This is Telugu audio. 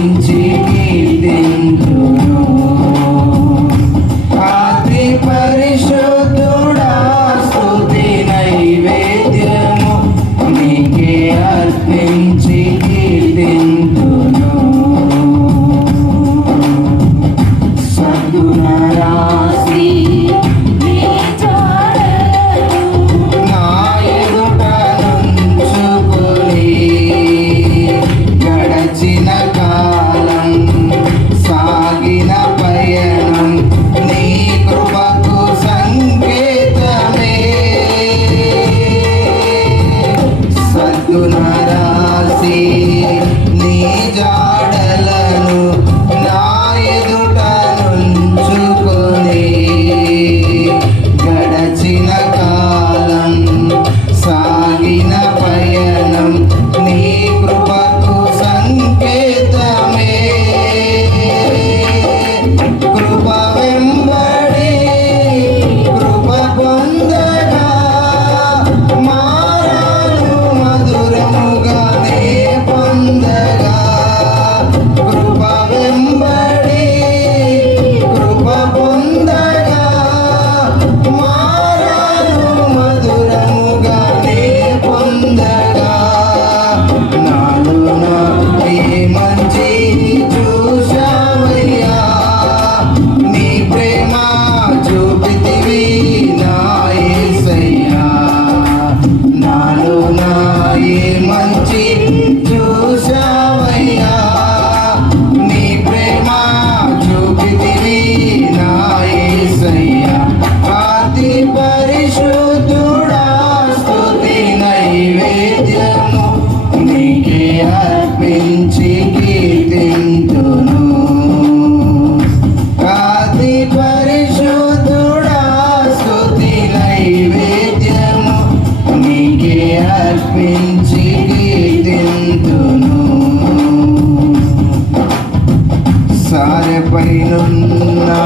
荆棘 No. స్థుతించి కీర్తింతును సారెపై నున్నా